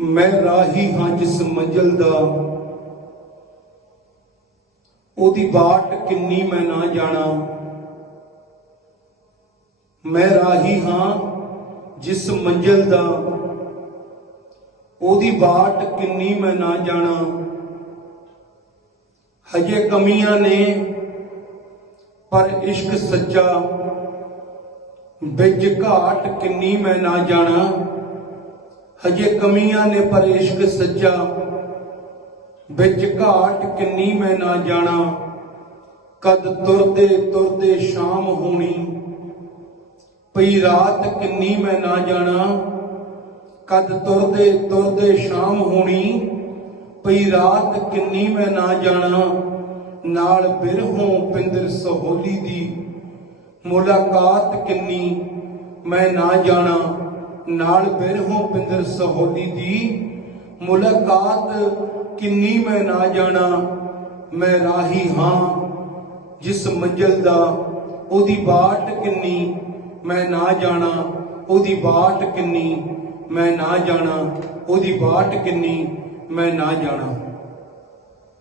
ਮੈਂ ਰਾਹੀ ਹਾਂ ਜਿਸ ਮੰਜ਼ਲ ਦਾ। ਉਹਦੀ ਬਾਟ ਕਿੰਨੀ ਮੈਂ ਨਾ ਜਾਣਾ। ਮੈਂ ਰਾਹੀ ਹਾਂ ਜਿਸ ਮੰਜ਼ਲ ਦਾ। ਉਹਦੀ ਬਾਟ ਕਿੰਨੀ ਮੈਂ ਨਾ ਜਾਣਾ। ਹਜੇ ਕਮੀਆਂ ਨੇ, ਪਰ ਇਸ਼ਕ ਸੱਚਾ। ਵਿੱਚ ਘਾਟ ਕਿੰਨੀ ਮੈਂ ਨਾ ਜਾਣਾ। ਹਜੇ ਕਮੀਆਂ ਨੇ ਪਰ ਇਸ਼ਕ ਸੱਚਾ ਵਿੱਚ ਘਾਟ ਕਿੰਨੀ ਮੈਂ ਨਾ ਜਾਣਾ। ਕਦ ਤੁਰਦੇ ਤੁਰਦੇ ਸ਼ਾਮ ਹੋਣੀ। ਪਈ ਰਾਤ ਕਿੰਨੀ ਮੈਂ ਨਾ ਜਾਣਾ। ਕਦ ਤੁਰਦੇ ਤੁਰਦੇ ਸ਼ਾਮ ਹੋਣੀ। ਪਈ ਰਾਤ ਕਿੰਨੀ ਮੈਂ ਨਾ ਜਾਣਾ। ਨਾਲ ਬਿਰਹੋਂ ਪਿੰਦਰ ਸਹੋਲੀ ਦੀ। ਮੁਲਾਕਾਤ ਕਿੰਨੀ ਮੈਂ ਨਾ ਜਾਣਾ। ਨਾਲ ਬਿਰਹੋਂ ਪਿੰਦਰ ਸਹੋਲੀ ਦੀ। ਮੁਲਾਕਾਤ ਕਿੰਨੀ ਮੈਂ ਨਾ ਜਾਣਾ, ਮੈਂ ਰਾਹੀ ਹਾਂ। ਜਿਸ ਮੰਜ਼ਲ ਦਾ ਉਹਦੀ ਬਾਟ ਕਿੰਨੀ, ਮੈਂ ਨਾ ਜਾਣਾ, ਉਹਦੀ ਬਾਟ ਕਿੰਨੀ, ਮੈਂ ਨਾ ਜਾਣਾ, ਉਹਦੀ ਬਾਟ ਕਿੰਨੀ, ਮੈਂ ਨਾ ਜਾਣਾ।